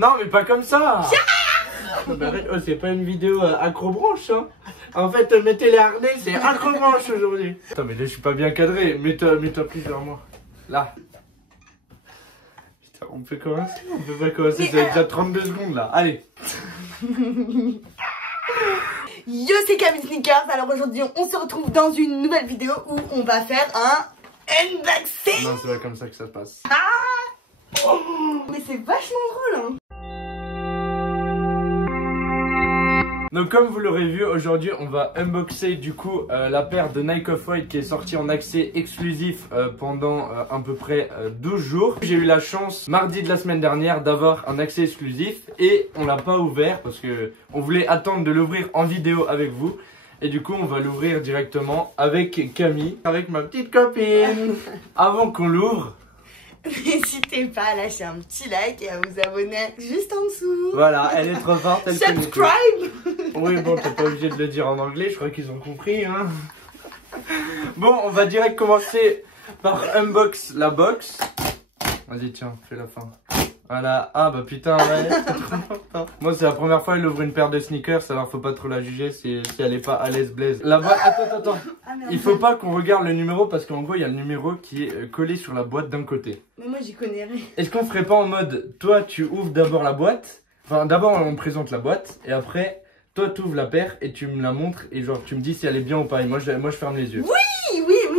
Non mais pas comme ça. Oh, c'est pas une vidéo accrobranche hein. En fait mettez les harnais, c'est accrobranche aujourd'hui. Attends mais là je suis pas bien cadré, mets-toi plus vers moi. Là. Putain, on peut commencer? On peut pas commencer, ça fait déjà 32 secondes là, allez. Yo, c'est Camille Sneakers. Alors aujourd'hui on se retrouve dans une nouvelle vidéo où on va faire un unboxing. Non c'est pas comme ça que ça se passe. Mais c'est vachement drôle hein. Donc comme vous l'aurez vu, aujourd'hui on va unboxer du coup la paire de Nike Off-White qui est sortie en accès exclusif pendant à peu près 12 jours. J'ai eu la chance mardi de la semaine dernière d'avoir un accès exclusif et on l'a pas ouvert parce que on voulait attendre de l'ouvrir en vidéo avec vous. Et du coup on va l'ouvrir directement avec Camille, avec ma petite copine. Avant qu'on l'ouvre, n'hésitez pas à lâcher un petit like et à vous abonner juste en dessous. Voilà, elle est trop forte, elle connaît tout. Subscribe. Oui bon, t'es pas obligé de le dire en anglais, je crois qu'ils ont compris hein. Bon, on va direct commencer par unbox la box. Vas-y tiens, fais la fin. Voilà, ah bah putain ouais, c'est trop important. Moi c'est la première fois elle ouvre une paire de sneakers, alors faut pas trop la juger si elle est pas à l'aise blaise. La boîte, attends. Il faut pas qu'on regarde le numéro parce qu'en gros il y a le numéro qui est collé sur la boîte d'un côté. Mais moi j'y connais rien. Est-ce qu'on ferait pas en mode, toi tu ouvres d'abord la boîte, enfin d'abord on présente la boîte et après toi tu ouvres la paire et tu me la montres et genre tu me dis si elle est bien ou pas et moi je ferme les yeux. Oui.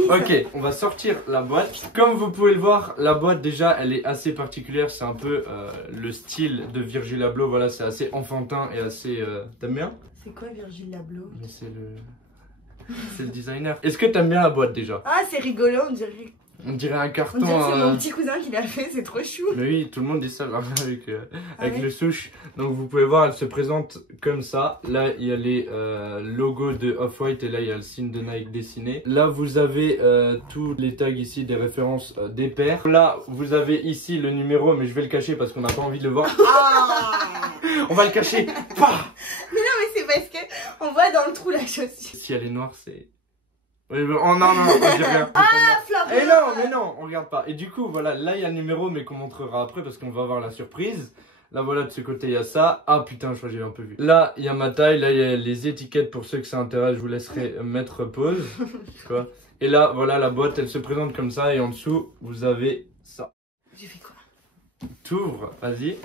Ok, on va sortir la boîte. Comme vous pouvez le voir, la boîte déjà elle est assez particulière. C'est un peu le style de Virgil Abloh. Voilà, c'est assez enfantin et assez... T'aimes bien? C'est quoi Virgil Abloh? Mais c'est le designer. Est-ce que t'aimes bien la boîte déjà? Ah c'est rigolo, On dirait un carton. On dirait que c'est mon petit cousin qui l'a fait, c'est trop chou. Mais oui, tout le monde dit ça là, avec ouais. le souche. Donc vous pouvez voir, elle se présente comme ça. Là, il y a les logos de Off-White et là, il y a le signe de Nike dessiné. Là, vous avez tous les tags ici, des références des paires. Là, vous avez ici le numéro, mais je vais le cacher parce qu'on n'a pas envie de le voir. On va le cacher. Pah. Mais non, mais c'est parce que on voit dans le trou la chaussure. Si elle est noire, c'est... Oh non, on dit rien. Fleur. Et non, mais non, on regarde pas. Et du coup, voilà, là il y a le numéro, mais qu'on montrera après parce qu'on va avoir la surprise. Là, voilà, de ce côté, il y a ça. Ah putain, je crois que j'ai un peu vu. Là, il y a ma taille. Là, il y a les étiquettes pour ceux que ça intéresse. Je vous laisserai mettre pause. Quoi. Et là, voilà, la boîte, elle se présente comme ça. Et en dessous, vous avez ça. J'ai fait quoi? T'ouvres, vas-y.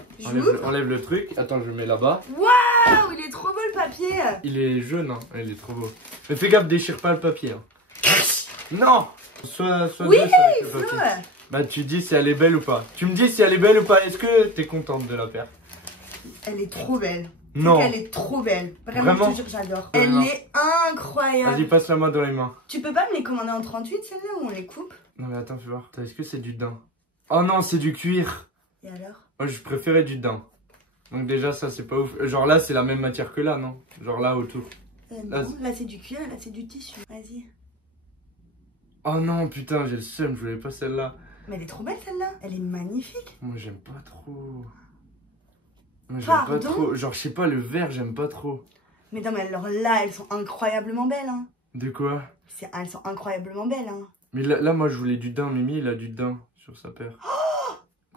Enlève le truc. Attends, je le mets là-bas. Waouh, il est trop beau le papier. Il est jaune, hein. Il est trop beau. Mais fais gaffe, déchire pas le papier. Hein. Non. Soit oui, deux, ça avec le papier. Bah tu dis si elle est belle ou pas. Tu me dis si elle est belle ou pas. Est-ce que t'es contente de la paire? Elle est trop belle. Non. Elle est trop belle. Vraiment, je te jure, j'adore. Elle est incroyable. Vas-y, passe la main dans les mains. Tu peux pas me les commander en 38 celle-là ou on les coupe? Non mais attends, fais voir. Est-ce que c'est du daim? Oh non, c'est du cuir. Et alors? Moi je préférais du daim. Donc déjà ça c'est pas ouf. Genre là c'est la même matière que là, non? Genre là autour. Non, là c'est du cuir, là c'est du tissu. Vas-y. Oh non, putain, j'ai le seum, je voulais pas celle-là. Mais elle est trop belle celle-là, elle est magnifique. Moi j'aime pas trop. Moi j'aime pas trop. Genre je sais pas, le vert j'aime pas trop. Mais non mais alors là, elles sont incroyablement belles hein. De quoi? Elles sont incroyablement belles hein. Mais là moi je voulais du daim, Mimi il a du daim sur sa paire.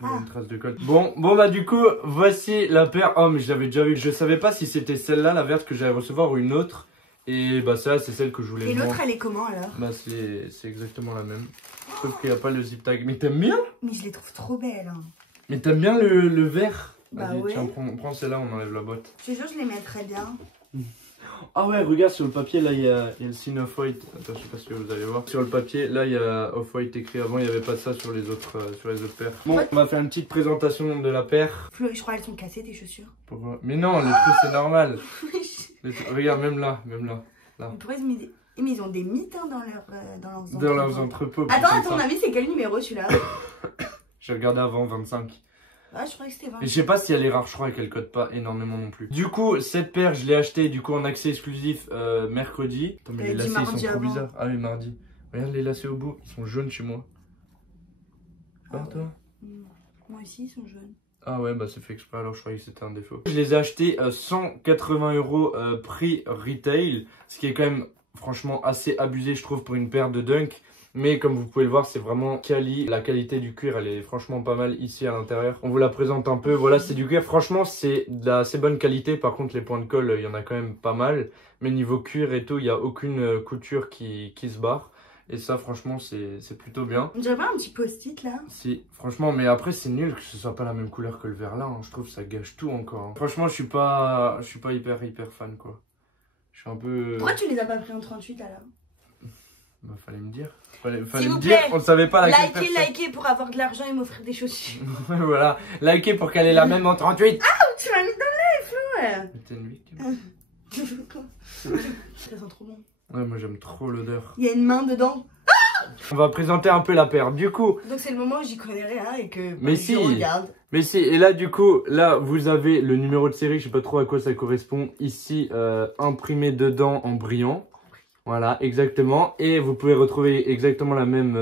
Il y a une trace de colle. Bon bah du coup, voici la paire. Oh mais je l'avais déjà vu. Je savais pas si c'était celle-là, la verte que j'allais recevoir ou une autre. Et bah ça c'est celle que je voulais. Et l'autre elle est comment alors? Bah c'est exactement la même. Sauf qu'il n'y a pas le zip tag. Mais t'aimes bien? Mais je les trouve trop belles hein. Mais t'aimes bien le vert? Bah vas-y, ouais. tiens, prends celle-là, on enlève la boîte. Je te jure, je les mettrais bien. Ah ouais, regarde sur le papier, là il y a le signe Off-White. Attends, je sais pas si vous allez voir. Sur le papier, là il y a Off-White écrit. Avant, il n'y avait pas de ça sur les autres paires. Bon, on va faire une petite présentation de la paire. Flo, je crois qu'elles sont cassées tes chaussures. Pourquoi? Mais non, le truc c'est normal. Regarde, même là. Là. Pourquoi ils ont des mitins dans leurs entrepôts. Attends, à ton avis, c'est quel numéro celui-là? J'ai regardé avant, 25. Ah, je croyais que c'était 20. Et je sais pas si elle est rare, je crois qu'elle code pas énormément non plus. Du coup, cette paire, je l'ai achetée du coup en accès exclusif mercredi. Attends, mais les lacets ils sont trop bizarres. Ah oui, mardi. Regarde les lacets au bout, ils sont jaunes chez moi. Ah, ouais. Toi? Moi aussi, ils sont jaunes. Ah ouais, bah c'est fait exprès, alors je croyais que c'était un défaut. Je les ai achetés 180 € prix retail, ce qui est quand même franchement assez abusé je trouve pour une paire de Dunk. Mais comme vous pouvez le voir, c'est vraiment quali. La qualité du cuir, elle est franchement pas mal ici à l'intérieur. On vous la présente un peu. Voilà, c'est du cuir. Franchement, c'est d'assez bonne qualité. Par contre, les points de colle, il y en a quand même pas mal. Mais niveau cuir et tout, il n'y a aucune couture qui se barre. Et ça, franchement, c'est plutôt bien. On dirait pas un petit post-it là? Si, franchement, mais après, c'est nul que ce soit pas la même couleur que le vert là. Hein. Je trouve que ça gâche tout encore. Hein. Franchement, je suis pas hyper fan quoi. Je suis un peu. Pourquoi tu les as pas pris en 38 alors? Bah, fallait me dire. Fallait S'il me vous dire. plaît, On savait pas laquelle personne. likez pour avoir de l'argent et m'offrir des chaussures. Voilà, likez pour qu'elle ait la même en 38. Ah, tu m'as mis dans l'œil, Flo. T'es une victime. Ça sent trop bon. Ouais, moi j'aime trop l'odeur. Il y a une main dedans. On va présenter un peu la paire. Du coup. Donc c'est le moment où j'y connais rien et que Mais je si. regarde. Mais si. Et là du coup, là vous avez le numéro de série. Je sais pas trop à quoi ça correspond. Ici, imprimé dedans en brillant. Voilà, exactement. Et vous pouvez retrouver exactement la même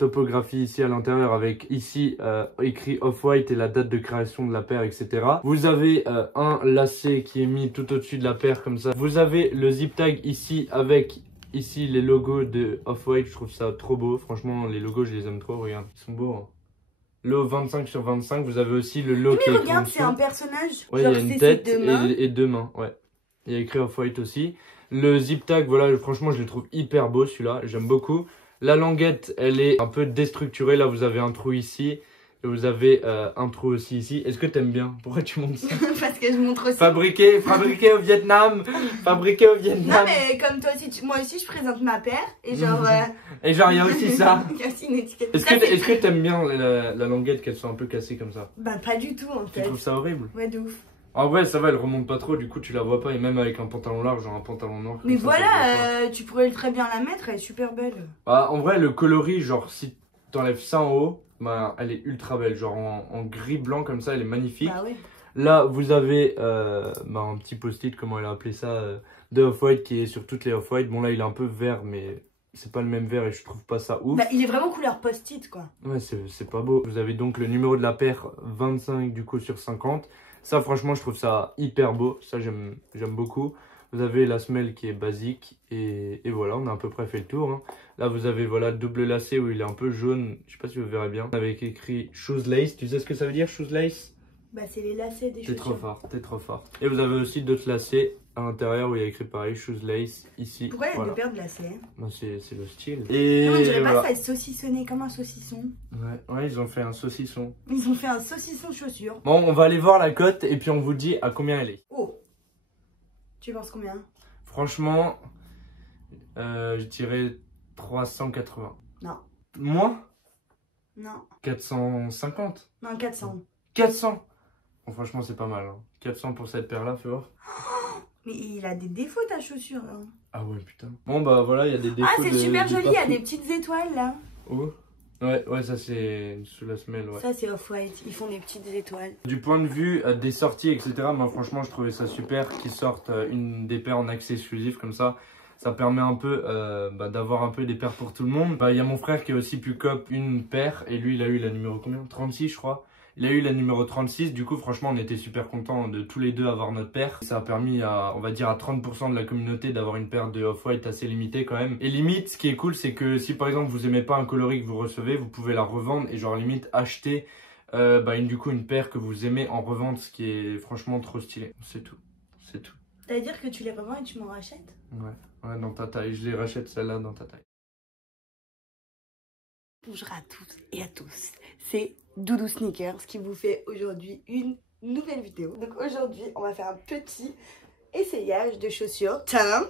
topographie ici à l'intérieur avec ici écrit Off-White et la date de création de la paire, etc. Vous avez un lacet qui est mis tout au-dessus de la paire comme ça. Vous avez le zip tag ici avec ici les logos de Off-White. Je trouve ça trop beau. Franchement, les logos, je les aime trop. Regarde, ils sont beaux. Hein. Lot 25/25. Vous avez aussi le lot qui est écrit regarde, c'est un personnage. Ouais, il y a une tête et deux mains. Ouais. Il y a écrit Off-White aussi. Le zip tag, voilà, franchement, je le trouve hyper beau celui-là. J'aime beaucoup. La languette, elle est un peu déstructurée. Là, vous avez un trou ici. Et vous avez un trou aussi ici. Est-ce que t'aimes bien? Pourquoi tu montres ça? Parce que je montre aussi. Fabriqué au Vietnam. Fabriqué au Vietnam. Non, mais comme toi aussi, moi aussi, je présente ma paire. Et genre. Et genre, il y a aussi ça. Il y a aussi une étiquette. Est-ce que t'aimes bien la languette, qu'elle soit un peu cassée comme ça? Bah, pas du tout en fait. Tu trouves ça horrible? Ouais, de ouf. En vrai, ça va, elle remonte pas trop, du coup tu la vois pas, et même avec un pantalon large, genre un pantalon noir. Mais ça, voilà, tu pourrais très bien la mettre, elle est super belle. Bah, en vrai, le coloris, genre si t'enlèves ça en haut, bah, elle est ultra belle, genre en gris blanc comme ça, elle est magnifique. Bah ouais. Là, vous avez bah, un petit post-it, comment elle a appelé ça, de Off-White qui est sur toutes les Off-White. Bon, là, il est un peu vert, mais c'est pas le même vert et je trouve pas ça ouf. Bah, il est vraiment couleur post-it, quoi. Ouais, c'est pas beau. Vous avez donc le numéro de la paire 25 du coup sur 50. Ça, franchement, je trouve ça hyper beau. Ça, j'aime beaucoup. Vous avez la semelle qui est basique. Et voilà, on a à peu près fait le tour. Hein. Là, vous avez voilà double lacet où il est un peu jaune. Je sais pas si vous verrez bien. Avec écrit Shoes Lace. Tu sais ce que ça veut dire, Shoes Lace? Bah, c'est les lacets des chaussures. T'es trop fort, t'es trop fort. Et vous avez aussi d'autres lacets à l'intérieur où il y a écrit pareil, Shoes Lace, ici. Pourquoi il y a voilà. deux paires de lacets? Bah, c'est le style. Et non, on dirait voilà. pas ça est saucissonné comme un saucisson. Ouais, ils ont fait un saucisson. Ils ont fait un saucisson chaussure. Bon, on va aller voir la cote et puis on vous dit à combien elle est. Oh. Tu penses combien? Franchement, je dirais 380. Non. Moins? Non. 450? Non, 400. 400? Bon, franchement, c'est pas mal. Hein. 400 pour cette paire-là, fais voir. Mais il a des défauts ta chaussure là. Ah ouais, putain. Bon, bah voilà, il y a des défauts. Ah, c'est super joli, il y a partout. des petites étoiles là. Oh. Ouais, ça c'est sous la semelle, ouais. Ça c'est Off-White, ils font des petites étoiles. Du point de vue des sorties, etc., moi franchement je trouvais ça super qu'ils sortent des paires en accès exclusif comme ça. Ça permet un peu d'avoir un peu des paires pour tout le monde. Il y a mon frère qui a aussi pu cop une paire et lui il a eu la numéro combien? 36 je crois. Il a eu la numéro 36, du coup franchement on était super contents de tous les deux avoir notre paire. Ça a permis à, on va dire à 30% de la communauté d'avoir une paire de Off-White assez limitée quand même. Et limite ce qui est cool c'est que si par exemple vous aimez pas un coloris que vous recevez, vous pouvez la revendre et genre limite acheter du coup une paire que vous aimez en revente, ce qui est franchement trop stylé. C'est tout, c'est tout. C'est-à-dire que tu les revends et tu m'en rachètes? Ouais, dans ta taille, je les rachète celle-là dans ta taille. Bonjour à toutes et à tous, c'est Doudou Sneakers qui vous fait aujourd'hui une nouvelle vidéo. Donc aujourd'hui, on va faire un petit essayage de chaussures. Tadam,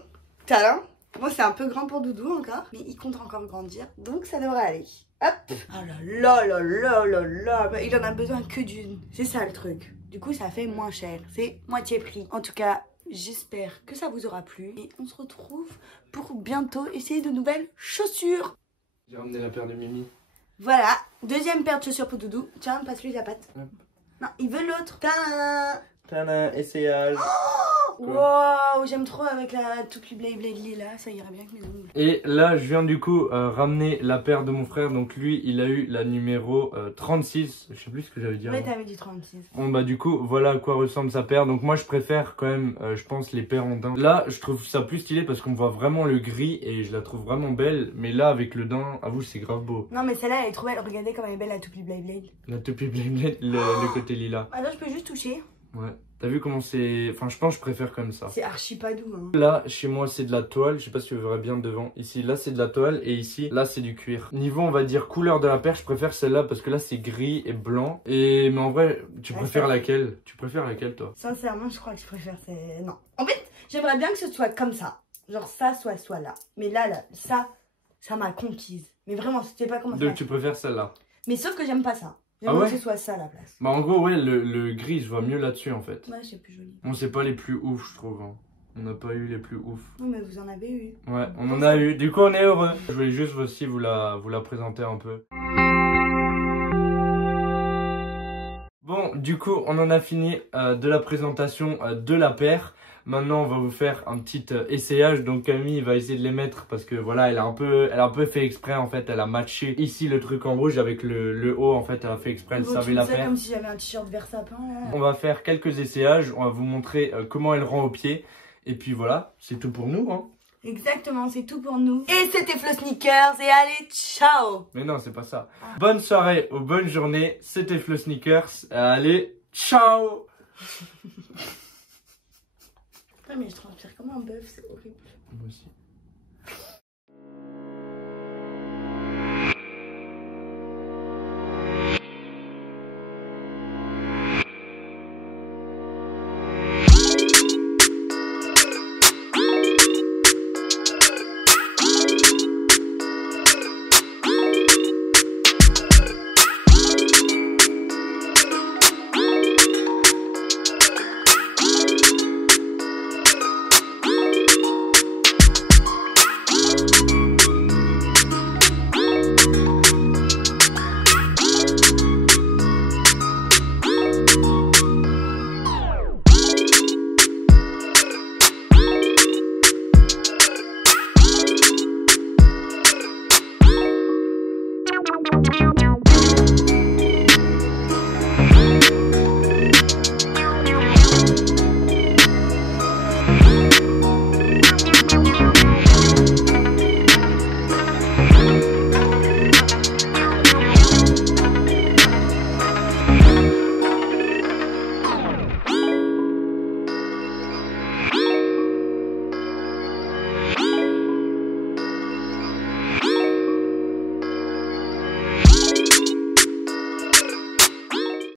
tadam. Bon, c'est un peu grand pour Doudou encore, mais il compte encore grandir, donc ça devrait aller. Hop. Oh là là là là là là, bah, il en a besoin que d'une, c'est ça le truc. Du coup, ça fait moins cher, c'est moitié prix. En tout cas, j'espère que ça vous aura plu et on se retrouve pour bientôt essayer de nouvelles chaussures. J'ai ramené la paire de Mimi. Voilà, deuxième paire de chaussures pour Doudou. Tiens, passe-lui la patte. Hop. Non, il veut l'autre. Tadam. Tadam, essayage. Oh, Wow, j'aime trop avec la toupie Blade lila, ça irait bien avec mes ongles. Et là, je viens du coup ramener la paire de mon frère. Donc lui, il a eu la numéro 36. Je sais plus ce que j'avais dit. Ouais, t'avais dit 36. Bon bah du coup, voilà à quoi ressemble sa paire. Donc moi, je préfère quand même, je pense, les paires en daim. Là, je trouve ça plus stylé parce qu'on voit vraiment le gris et je la trouve vraiment belle. Mais là, avec le daim, avoue, c'est grave beau. Non mais celle-là, elle est trop belle. Regardez comme elle est belle la toupie Blade. La toupie Blade, le côté lilas. Attends, je peux juste toucher. Ouais. T'as vu comment c'est... Enfin, je pense que je préfère comme ça. C'est archi pas doux. Hein. Là, chez moi, c'est de la toile. Je sais pas si vous verrez bien devant. Ici, là, c'est de la toile. Et ici, là, c'est du cuir. Niveau, on va dire, couleur de la paire, je préfère celle-là parce que là, c'est gris et blanc. Mais en vrai, tu préfères laquelle? Tu préfères laquelle, toi? Sincèrement, je crois que je préfère... Non. En fait, j'aimerais bien que ce soit comme ça. Genre ça, soit là. Mais là, ça m'a conquise. Mais vraiment, c'était pas comment ça. Donc, tu préfères celle-là? Mais sauf que j'aime pas ça. Ah J'aimerais ouais? que ce soit ça à la place. Bah en gros ouais le gris je vois mieux là-dessus en fait. Ouais c'est plus joli. On sait pas les plus ouf je trouve. Hein. On n'a pas eu les plus ouf. Non mais vous en avez eu. Ouais on en a eu. Du coup on est heureux. Je voulais juste aussi vous la présenter un peu. Bon du coup on en a fini de la présentation de la paire. Maintenant, on va vous faire un petit essayage. Donc, Camille va essayer de les mettre parce que voilà, elle a un peu fait exprès en fait. Elle a matché ici le truc en rouge avec le haut en fait. Elle a fait exprès, elle savait la faire. Comme si j'avais un t-shirt vert sapin là. On va faire quelques essayages. On va vous montrer comment elle rend au pied. Et puis voilà, c'est tout pour nous. Hein. Exactement, c'est tout pour nous. Et c'était Flo Sneakers et allez, ciao. Mais non, c'est pas ça. Ah. Bonne soirée ou bonne journée. C'était Flo Sneakers. Allez, ciao. Mais je transpire comme un bœuf, c'est horrible. Moi aussi.